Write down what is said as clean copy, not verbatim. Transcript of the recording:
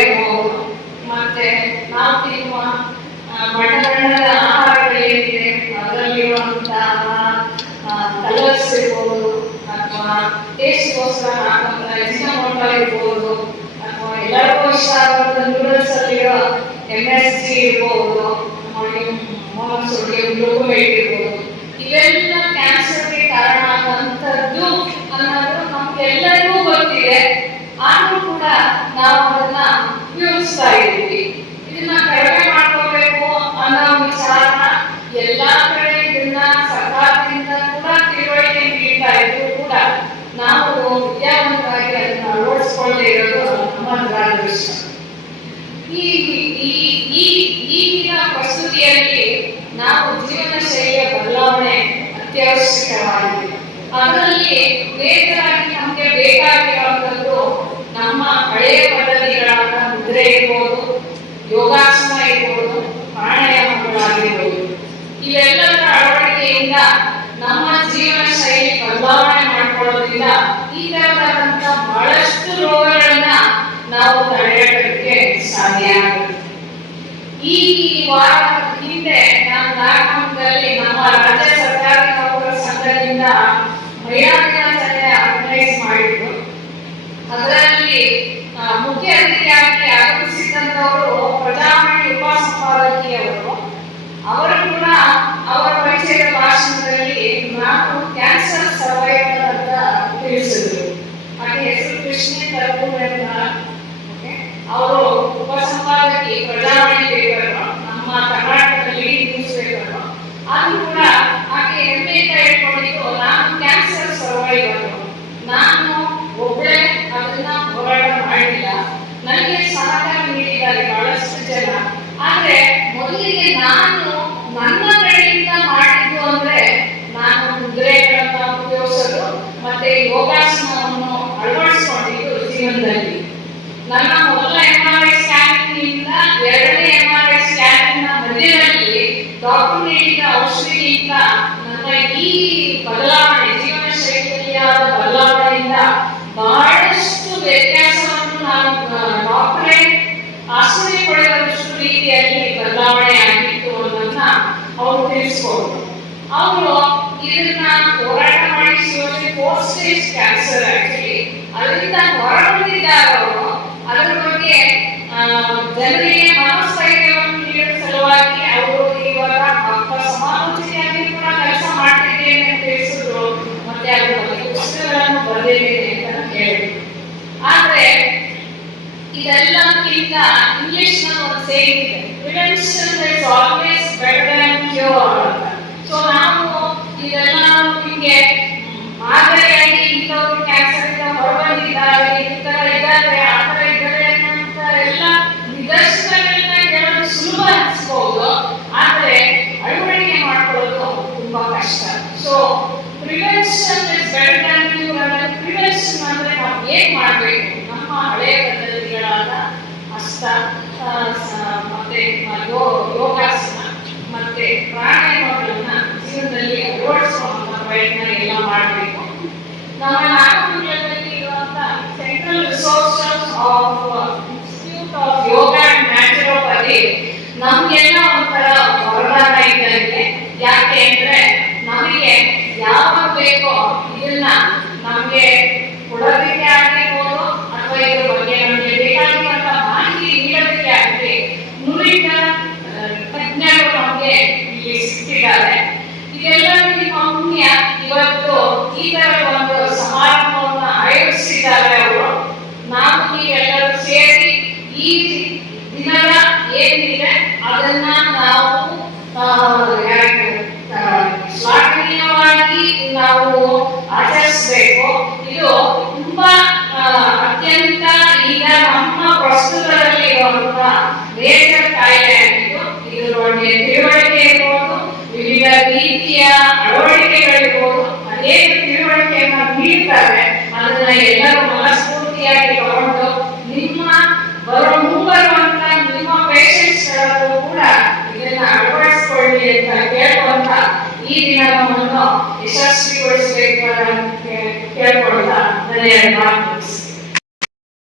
ಇರಬಹುದು. ಮತ್ತೆ ನಾವು ತಿನ್ನುವ ಬಣ್ಣ ಬಣ್ಣದ ಆಹಾರಗಳೇನಿದೆ ಅದರಲ್ಲಿರುವಂತಹ ಕಲರ್ಸ್ ಇರ್ಬೋದು, ಅಥವಾ ಟೇಸ್ಟ್ಗೋಸ್ಕರ ಹಾಕುವಂತಹ ಅಜಿನೋಮೋಟೊ ಇರ್ಬೋದು, ಅಥವಾ ಎಲ್ಲರಿಗೂ ಇಷ್ಟ ಆಗುವಂಥ ನೂಡಲ್ಸ್ ಅಲ್ಲಿರೋ MSG ಇರ್ಬೋದು, ಮೊನೊಸೋಡಿಯಂ ಗ್ಲೂಕೋಮೇಟ್ ಇರ್ಬೋದು. ಇವೆಲ್ಲ ಕ್ಯಾನ್ಸರ್ಗೆ ಕಾರಣ ಆಗುವಂಥದ್ದು ಅನ್ನೋದು ನಮ್ಗೆಲ್ಲರಿಗೂ ಗೊತ್ತಿದೆ. ಆದ್ರೂ ಕೂಡ ನಾವು ಅದನ್ನ ಉಪಯೋಗಿಸ್ತಾ ಇದ್ದೀವಿ. ಇದನ್ನ ಕಡಿಮೆ ಮಾಡ್ಕೋಬೇಕು ಅನ್ನೋ ವಿಚಾರ ಎಲ್ಲಾ ಕಡೆ ಇದನ್ನ ಸರ್ಕಾರದಿಂದ ಕೂಡ ತಿಳುವಳಿಕೆ ನೀಡ್ತಾ ಇದ್ರು ಕೂಡ ನಾವು ವಿದ್ಯಾವಂತರಾಗಿ ಅದನ್ನ ಅಳವಡಿಸ್ಕೊಳ್ಳದೆ ಇರೋದು ನಮ್ಮ ದುರಾದೃಷ್ಟ. ಈಗಿನ ಪರಿಸ್ಥಿತಿಯಲ್ಲಿ ನಾವು ಜೀವನ ಶೈಲಿಯ ಬದಲಾವಣೆ ಅತ್ಯವಶ್ಯಕವಾಗಿದೆ. ಅದರಲ್ಲಿ ವೇಗವಾಗಿ ನಮಗೆ ಬೇಕಾಗಿರುವಂಥದ್ದು ನಮ್ಮ ಹಳೆಯ ಪದ್ಧತಿಗಳಾದ ಮುದ್ರೆ ಇರ್ಬೋದು, ಯೋಗಾಸನ ಇರ್ಬೋದು, ಪ್ರಾಣಾಯಾಮಗಳಾಗಿರ್ಬೋದು. ಇವೆಲ್ಲದರ ಅಳವಡಿಕೆಯಿಂದ ನಮ್ಮ ಜೀವನ ಶೈಲಿ ಬದಲಾವಣೆ ಮಾಡ್ಕೊಳ್ಳೋದ್ರಿಂದ ಈ ತರದಂತ ಬಹಳಷ್ಟು ರೋಗಗಳನ್ನ ನಾವು ತಡೆಗಟ್ಟೋದಕ್ಕೆ ಸಾಧ್ಯ ಆಗುತ್ತೆ. ಈ ವಾರ ಹಿಂದೆ ನಾನು ಲಾಕ್ಡೌನ್ನಲ್ಲಿ ನಮ್ಮ ರಾಜ್ಯ ಸರ್ಕಾರಿ ನೌಕರರ ಸಂಘದಿಂದ ಮಹಿಳಾ ದಿನಾಚರಣೆ ಆರ್ಗನೈಸ್ ಮಾಡಿದ್ರು. ಅದರಲ್ಲಿ ಮುಖ್ಯ ಅತಿಥಿಯಾಗಿ ಆಗಮಿಸಿದಂತವರು ಪ್ರಜಾವಾಣಿ ಉಪಸಂಪಾದಕಿಯವರು. ಅವರು ಕೂಡ ಅವರ ಪರಿಚಯದ ಭಾಷಣದಲ್ಲಿ ನಾನು ಕ್ಯಾನ್ಸರ್ ಸರ್ವೈವರ್ ಅಂತ ತಿಳಿಸಿದ್ರು. ಹಾಗೆ ಹೆಸರು ಕೃಷ್ಣ ತರಪೂರ. ಅವರು ಉಪಸಂಪಾದಕಿ ಪ್ರಜಾವಾಣಿ ಪೇಪರ್, ನಮ್ಮ ಕರ್ನಾಟಕದಲ್ಲಿ ನ್ಯೂಸ್ ಪೇಪರ್. ಅದು ಕೂಡ ಆಕೆ ಹೆಮ್ಮೆಯಿಂದ ಹೇಳ್ಕೊಂಡಿದ್ದು, ನಾನು ಕ್ಯಾನ್ಸರ್ ಸರ್ವೈವರ್, ನಾನು ಒಬ್ಬಳೇ ಅದನ್ನ ಹೋರಾಟ ಮಾಡಿಲ್ಲ, ನನಗೆ ಸಹಕಾರ ನೀಡಿದ್ದಾರೆ ಬಹಳಷ್ಟು ಜನ. ಆದ್ರೆ ಮೊದಲಿಗೆ ನಾನು ನನ್ನ ಕಡೆಯಿಂದ ಮಾಡಿದ್ದು ಅಂದ್ರೆ ನಾನು ಮುದ್ರೆಗಳನ್ನ ಉಪಯೋಗಿಸೋದು ಮತ್ತೆ ಯೋಗಾಸನವನ್ನು ಅಳವಡಿಸಿಕೊಂಡಿದ್ದು ಜೀವನದಲ್ಲಿ. ನನ್ನ ಮೊದಲ MRI ಸ್ಕ್ಯಾನಿಂಗ್ ಎರಡನೇ MRI ಸ್ಕ್ಯಾನಿಂಗ್ ಮಧ್ಯದಲ್ಲಿ ಡಾಕ್ಟರ್ ನೀಡಿದ ಔಷಧಿಯಿಂದ ನನ್ನ ಈ ಬದಲಾವಣೆ, ಜೀವನ ಶೈಲಿಯಾದ ಬದಲಾವಣೆಯಿಂದ ಬಹಳಷ್ಟು ವ್ಯತ್ಯಾಸವನ್ನು ನಾನು ಡಾಕ್ಟರೇ ಆಶ್ಚರ್ಯ ಪಡೆದಷ್ಟು ರೀತಿಯಲ್ಲಿ ಬದಲಾವಣೆ ಆಗಿತ್ತು ಅನ್ನೋದನ್ನ ಅವರು ತಿಳಿಸ್ಕೊಡ್ರು. ಅವರು ಇದನ್ನ ಹೋರಾಟ ಮಾಡಿ ಫೋರ್ತ್ ಸ್ಟೇಜ್ ಕ್ಯಾನ್ಸರ್ ಆಕ್ಚುಲಿ ಅದರಿಂದ ಹೊರಬಂದಿದ್ದಾರೆ. ಅವರು ಅದರ ಬಗ್ಗೆ ಜನರಿಗೆ ಮನೋಸ್ಥೈರ್ಯವನ್ನು ನೀಡುವ ಸಲುವಾಗಿ ಅವರು ಇವಾಗ ಸಮಾಲೋಚನೆಯಾಗಿ ಕೂಡ ಕೆಲಸ ಮಾಡ್ತಿದ್ದೇನೆ ಅಂತ ತಿಳಿಸಿದ್ರು. ಮತ್ತೆ ಅದರ ಬಗ್ಗೆ ಪುಸ್ತಕಗಳನ್ನು ಬರೆದಿದ್ದೇನೆ ಅಂತ ಹೇಳಿದ್ರು. ಆದ್ರೆ ಇದೆಲ್ಲಕ್ಕಿಂತ ಇಂಗ್ಲಿಷ್ ನ ಒಂದು ಸೇಮ್ ಇದೆ, prevention is always better than cure ಅಂತ. ಸೊ ನಾವು ಇದೆಲ್ಲ ನಿಮಗೆ ಮಾದರಿಯಾಗಿ ಇಂಥವ್ರು ಕ್ಯಾನ್ಸರ್ ಇಂದ ಹೊರಬಂದಿದ್ದಾರೆ, ಈ ತರ ಇದ್ದಾರೆ, ಆ ತರ ಇದ್ದಾರೆ ಅಂತ ಎಲ್ಲ ನಿದರ್ಶನಗಳನ್ನ ಹೇಳೋದು ಸುಲಭ ಅನಿಸ್ಬೋದು. ಆದ್ರೆ ಅಳವಡಿಕೆ ಮಾಡ್ಕೊಳ್ಳೋದು ತುಂಬಾ ಕಷ್ಟ. So prevention is better than cure ಅಂದ್ರೆ ಪ್ರಿವೆನ್ಷನ್ ಅಂದ್ರೆ ನಾವು ಏನ್ ಮಾಡ್ಬೇಕು, ನಮ್ಮ ಹಳೆಯ ಪದ್ಧತಿಗಳಾದ ಹಸ್ತ ಮತ್ತೆ ಯೋಗಾಸನ ಮತ್ತೆ ಪ್ರಾಣಾಯಾಮಗಳನ್ನ ಜೀವನದಲ್ಲಿ ಅಳವಡಿಸುವಂತ ಪ್ರಯತ್ನ ಎಲ್ಲ ಮಾಡಬೇಕು. ನಮ್ಮ ನಾಗಮಂಗಲದಲ್ಲಿ ಇರುವಂತಹ central resources of institute of yoga and naturopathy ನಮ್ಗೆಲ್ಲ ಒಂಥರ ವರದಾನ ಇದ್ದಂಗೆ. ಯಾಕೆ ಅಂದ್ರೆ ನಮಗೆ ಯಾವಾಗ ಬೇಕೋ ಇದನ್ನ ನಮ್ಗೆ ಕೊಡೋದಕ್ಕೆ ಆಗಿರ್ಬೋದು, ಅಥವಾ ಇದ್ರ ಬಗ್ಗೆ ನಮಗೆ ಬೇಕಾಗಿರುವಂತ ಮಾಹಿತಿ ನೀಡೋದಕ್ಕೆ ಆಗಲಿ ನುರಿತ ತಜ್ಞರು ನಮಗೆ ಇಲ್ಲಿ ಸಿಕ್ಕಿದ್ದಾರೆ. ಇದೆಲ್ಲ ನಿಮ್ಮ ಪುಣ್ಯ. ಇವತ್ತು ಈ ತರ ಒಂದು ಸಮಾರಂಭವನ್ನು ಆಯೋಜಿಸಿದ್ದಾರೆ ಅವರು. ನಾವು ನೀವೆಲ್ಲರೂ ಸೇರಿ ಈ ದಿನದ ಏನಿದೆ ಅದನ್ನ ನಾವು ಶ್ಲಾಘನೀಯವಾಗಿ ನಾವು ಆಚರಿಸಬೇಕು. ಇದು ತುಂಬಾ ಅತ್ಯಂತ ಈಗ ನಮ್ಮ ಪ್ರಸ್ತುತದಲ್ಲಿ ಇರುವಂತಹ ಮೇಜರ್ ಕಾಯಿಲೆ ಆಗಿದ್ದು ಇದರ ಬಗ್ಗೆ ತಿಳುವಳಿಕೆ ಇರ್ಬೋದು, ವಿವಿಧ ರೀತಿಯ ಅಳವಡಿಕೆಗಳಿರ್ಬೋದು, ಅನೇಕ ತಿಳುವಳಿಕೆಯನ್ನು ನೀಡ್ತಾರೆ. ಅದನ್ನ ಎಲ್ಲರೂ ಮನಸ್ಫೂರ್ತಿಯಾಗಿ ತಗೊಂಡು ನಿಮ್ಮ ಮುಂಬರುವಂತ ನಿಮ್ಮ ಪೇಷಂಟ್ಸ್ ಕೂಡ ಇದನ್ನ ಅಳವಡಿಸಿಕೊಳ್ಳಿ ಅಂತ ಕೇಳ್ಕೊಂತ ಈ ದಿನವನ್ನು ಯಶಸ್ವಿಗೊಳಿಸಬೇಕು ಅಂತ ಕೇಳ್ಕೊಳ್ತಾ ಧನ್ಯವಾದ.